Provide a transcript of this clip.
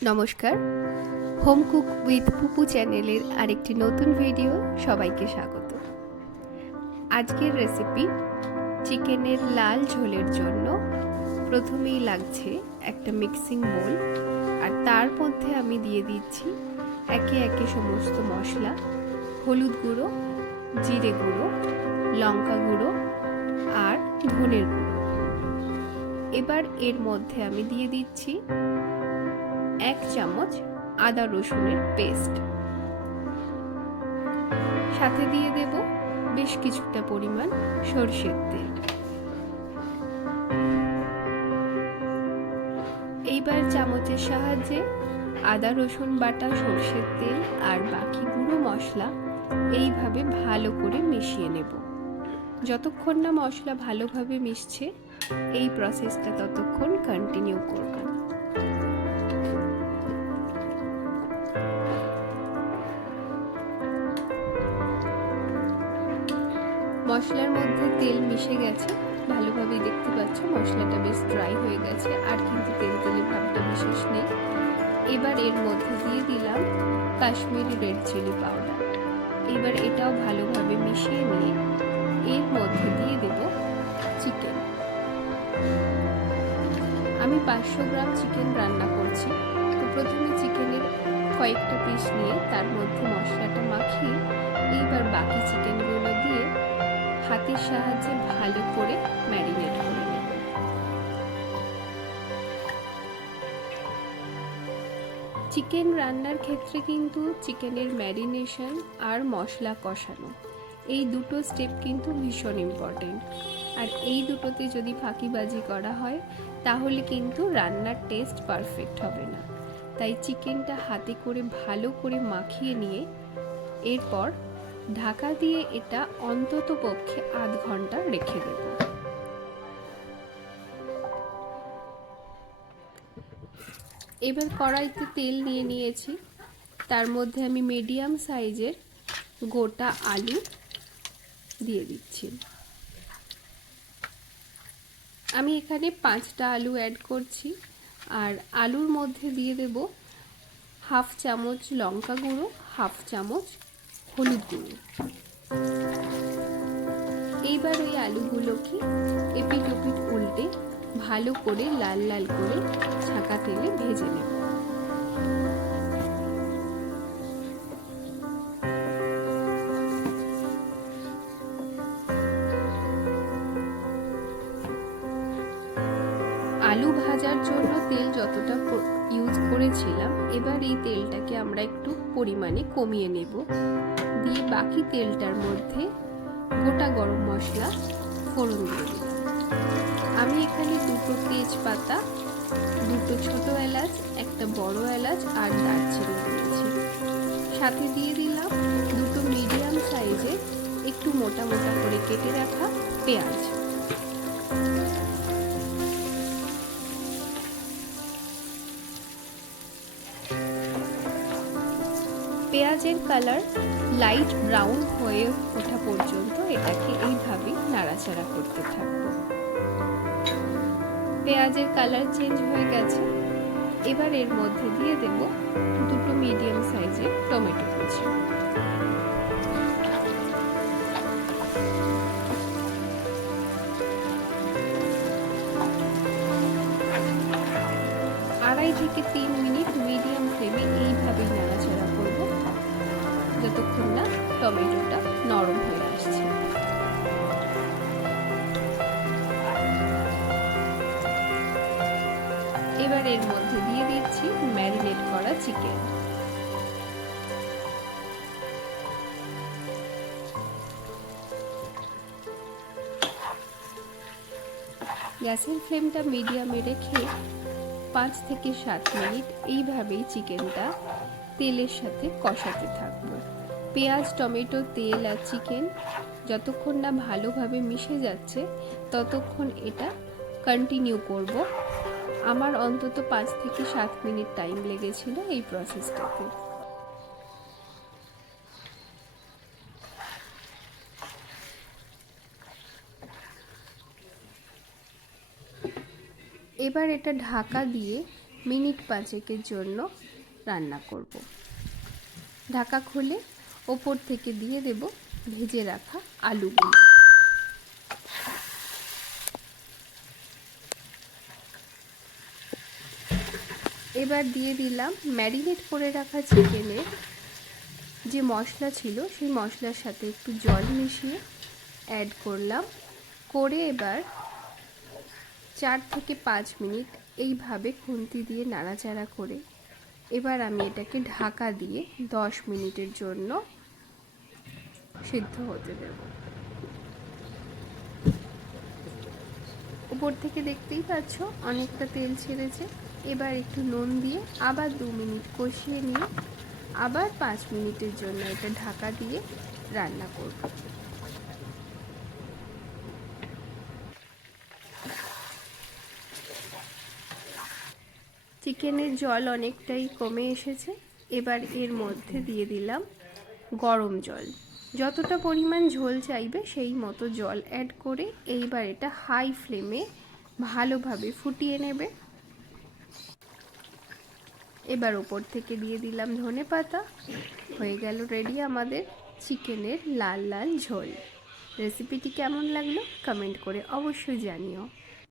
নমস্কার, home cook with পুপু চ্যানেলের আরেকটি নতুন ভিডিও সবাইকে স্বাগত। আজকের রেসিপি চিকেনের লাল ঝোলের জন্য প্রথমেই লাগছে একটা মিক্সিং বোল, আর তার মধ্যে আমি দিয়ে দিচ্ছি একে একে সমস্ত মশলা, হলুদ গুঁড়ো, জিরে গুঁড়ো, লঙ্কা গুঁড়ো আর ধনের গুঁড়ো। এবার এর মধ্যে আমি দিয়ে দিচ্ছি 1 চামচ আদা রসুনের পেস্ট, সাথে দিয়ে দেব বেশ কিছুটা পরিমাণ সরষের তেল। এইবার চামচের সাহায্যে আদা রসুন বাটা, সরষের তেল আর বাকি গুঁড়ো মশলা এইভাবে ভালো করে মিশিয়ে নেব। যতক্ষণ না মশলা ভালোভাবে মিশছে এই প্রসেসটা ততক্ষণ কন্টিনিউ করব। মশলার মধ্যে তেল মিশে গেছে, ভালোভাবেই দেখতে পাচ্ছ মশলাটা বেশ ড্রাই হয়ে গেছে, আর কিন্তু তেল তেলে ভাবটা বিশেষ নেই। এবার এর মধ্যে দিয়ে দিলাম কাশ্মীরি রেড চিলি পাউডার। এবার এটাও ভালোভাবে মিশিয়ে নিয়ে এর মধ্যে দিয়ে দেব চিকেন। আমি 500 গ্রাম চিকেন রান্না করছি, তো প্রথমে চিকেনের কয়েকটা পিস নিয়ে তার মধ্যে মশলাটা মাখিয়ে এইবার বাকি চিকেনগুলো দিয়ে হাতের সাহায্যে ভালো করে ম্যারিনেট করে নেব। চিকেন রান্নার ক্ষেত্রে কিন্তু চিকেনের ম্যারিনেশন আর মশলা কষানো এই দুটো স্টেপ কিন্তু ভীষণ ইম্পর্টেন্ট, আর এই দুটোতে যদি ফাঁকিবাজি করা হয় তাহলে কিন্তু রান্নার টেস্ট পারফেক্ট হবে না। তাই চিকেনটা হাতে করে ভালো করে মাখিয়ে নিয়ে এরপর ঢাকা দিয়ে এটা অন্তত পক্ষে আধ ঘন্টা রেখে দেব। এবার কড়াইতে তেল নিয়ে নিয়েছি, তার মধ্যে আমি মিডিয়াম সাইজের গোটা আলু দিয়ে দিচ্ছি। আমি এখানে 5টা আলু অ্যাড করছি, আর আলুর মধ্যে দিয়ে দেব হাফ চামচ লঙ্কা গুঁড়ো, হাফ চামচ হলুদ গুঁড়ো। এইবার ওই আলুগুলোকে এপিট ওপিট উল্টে ভালো করে লাল লাল করে ছাঁকা তেলে ভেজে নেব। আলু ভাজার জন্য তেল যতটা ইউজ করেছিলাম, এবার এই তেলটাকে আমরা একটু পরিমাণে কমিয়ে নেব, দিয়ে বাকি তেলটার মধ্যে গোটা গরম মশলা ফোড়ন দিয়ে দেব। আমি এখানে 2টো তেজপাতা, 2টো ছোট এলাচ, একটা বড় এলাচ আর দারচিনি দিয়েছি। সাথে দিয়ে দিলাম 2টো মিডিয়াম সাইজের একটু মোটা মোটা করে কেটে রাখা পেঁয়াজ। পেঁয়াজের কালার লাইট ব্রাউন হয়ে ওঠা পর্যন্ত এটাকে এইভাবেই নাড়াচাড়া করতে থাকবো। পেঁয়াজের কালার চেঞ্জ হয়ে গেছে, এবার এর মধ্যে দিয়ে দেব 2টো মিডিয়াম সাইজের টমেটো কুচি। আড়াই থেকে 3 মিনিট মিডিয়াম ফ্লেমে এইভাবেই নাড়াচাড়া করব যতক্ষণ না টমেটোটা নরম হয়ে আসছে। এবার এর মধ্যে দিয়ে দিচ্ছি ম্যারিনেট করা চিকেন। গ্যাসের ফ্লেমটা মিডিয়ামে রেখে 5 থেকে 7 মিনিট এইভাবেই চিকেনটা তেলের সাথে কষাতে থাকবো। পেঁয়াজ, টমেটো, তেল আর চিকেন যতক্ষণ না ভালোভাবে মিশে যাচ্ছে ততক্ষণ এটা কন্টিনিউ করব। আমার অন্তত 5 থেকে 7 মিনিট টাইম লেগেছিল এই প্রসেসটাতে। এবার এটা ঢাকা দিয়ে মিনিট 5 জন্য রান্না করব। ঢাকা খুলে ওপর থেকে দিয়ে দেব ভেজে রাখা আলুগুলো। এবার দিয়ে দিলাম ম্যারিনেট করে রাখা চিকেনের যে মশলা ছিল, সেই মশলার সাথে একটু জল মিশিয়ে অ্যাড করলাম। করে এবার 4 থেকে 5 মিনিট এইভাবে খুন্তি দিয়ে নাড়াচাড়া করে এবার আমি এটাকে ঢাকা দিয়ে 10 মিনিটের জন্য সিদ্ধ হতে দেব। উপর থেকে দেখতেই পাচ্ছ অনেকটা তেল ছেড়েছে। এবার একটু নুন দিয়ে আবার 2 মিনিট কষিয়ে নিয়ে আবার 5 মিনিটের জন্য এটা ঢাকা দিয়ে রান্না করব। চিকেনের জল অনেকটাই কমে এসেছে। এবার এর মধ্যে দিয়ে দিলাম গরম জল। যতটা পরিমাণ ঝোল চাইবে সেই মতো জল অ্যাড করে এইবার এটা হাই ফ্লেমে ভালোভাবে ফুটিয়ে নেবে। এবার ওপর থেকে দিয়ে দিলাম ধনেপাতা। হয়ে গেল রেডি আমাদের চিকেনের লাল লাল ঝোল। রেসিপিটি কেমন লাগলো কমেন্ট করে অবশ্যই জানিও।